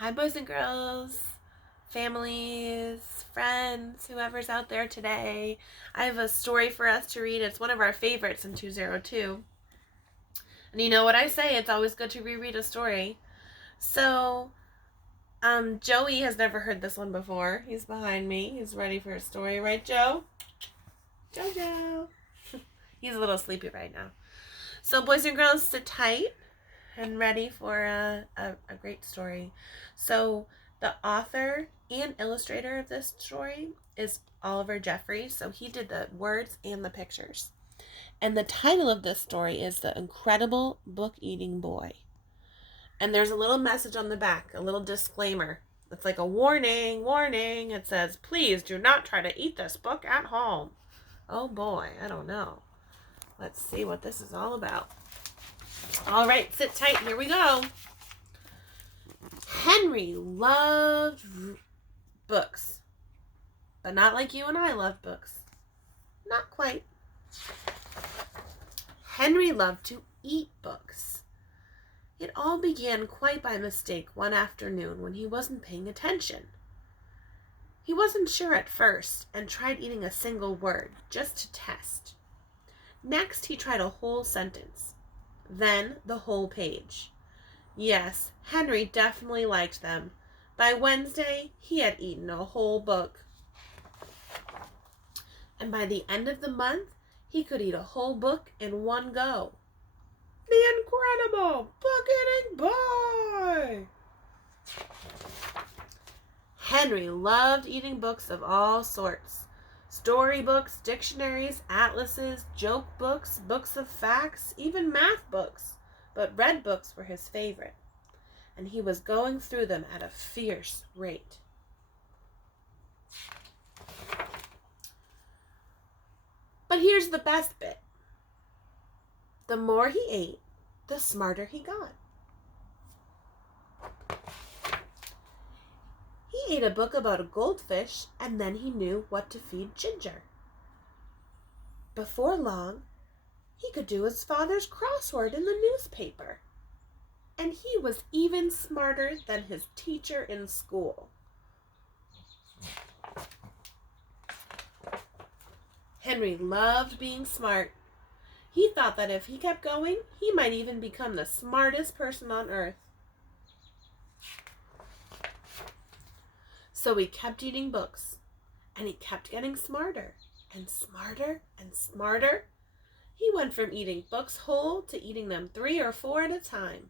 Hi, boys and girls, families, friends, whoever's out there today. I have a story for us to read. It's one of our favorites in 202. And you know what I say, it's always good to reread a story. So, Joey has never heard this one before. He's behind me. He's ready for a story. Right, Joe? Jojo. He's a little sleepy right now. So, boys and girls, sit tight and ready for a great story. So the author and illustrator of this story is Oliver Jeffries. So he did the words and the pictures. And the title of this story is The Incredible Book-Eating Boy. And there's a little message on the back, a little disclaimer. It's like a warning, warning. It says, please do not try to eat this book at home. Oh boy, I don't know. Let's see what this is all about. All right, sit tight. Here we go. Henry loved books, but not like you and I love books. Not quite. Henry loved to eat books. It all began quite by mistake one afternoon when he wasn't paying attention. He wasn't sure at first and tried eating a single word just to test. Next, he tried a whole sentence. Then the whole page. Yes, Henry definitely liked them. By Wednesday, he had eaten a whole book. And by the end of the month, he could eat a whole book in one go. The incredible book-eating boy! Henry loved eating books of all sorts. Storybooks, dictionaries, atlases, joke books, books of facts, even math books. But red books were his favorite, and he was going through them at a fierce rate. But here's the best bit. The more he ate, the smarter he got. He ate a book about a goldfish, and then he knew what to feed Ginger. Before long, he could do his father's crossword in the newspaper. And he was even smarter than his teacher in school. Henry loved being smart. He thought that if he kept going, he might even become the smartest person on earth. So he kept eating books, and he kept getting smarter and smarter and smarter. He went from eating books whole to eating them 3 or 4 at a time.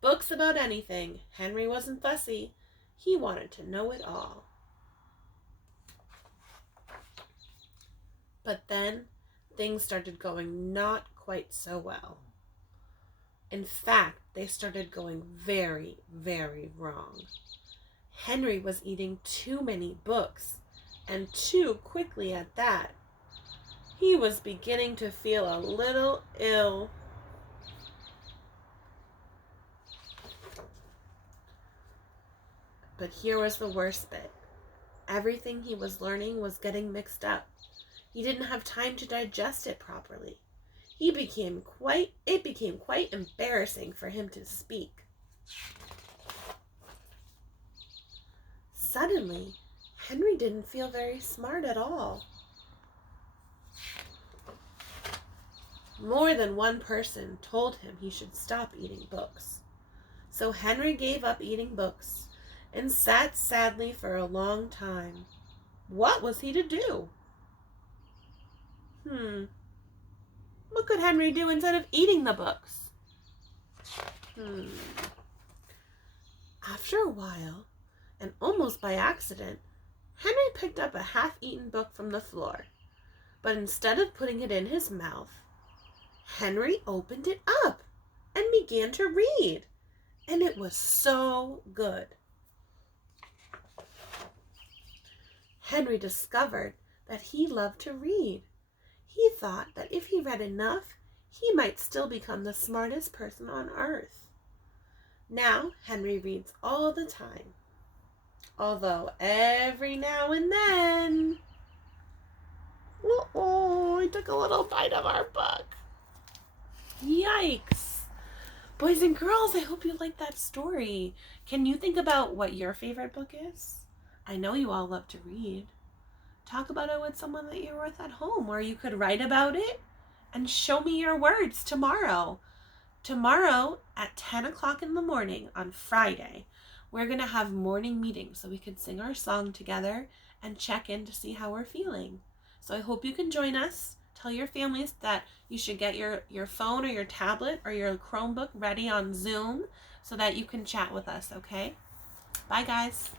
Books about anything. Henry wasn't fussy. He wanted to know it all. But then things started going not quite so well. In fact, they started going very, very wrong. Henry was eating too many books, and too quickly at that. He was beginning to feel a little ill. But here was the worst bit. Everything he was learning was getting mixed up. He didn't have time to digest it properly. It became quite embarrassing for him to speak. Suddenly, Henry didn't feel very smart at all. More than one person told him he should stop eating books. So Henry gave up eating books and sat sadly for a long time. What was he to do? What could Henry do instead of eating the books? After a while, and almost by accident, Henry picked up a half-eaten book from the floor. But instead of putting it in his mouth, Henry opened it up and began to read. And it was so good. Henry discovered that he loved to read. He thought that if he read enough, he might still become the smartest person on earth. Now, Henry reads all the time. Although every now and then, he took a little bite of our book. Yikes. Boys and girls, I hope you liked that story. Can you think about what your favorite book is? I know you all love to read. Talk about it with someone that you're with at home, or you could write about it and show me your words tomorrow. Tomorrow at 10 o'clock in the morning on Friday, we're going to have morning meetings so we can sing our song together and check in to see how we're feeling. So I hope you can join us. Tell your families that you should get your phone or your tablet or your Chromebook ready on Zoom so that you can chat with us, okay? Bye, guys.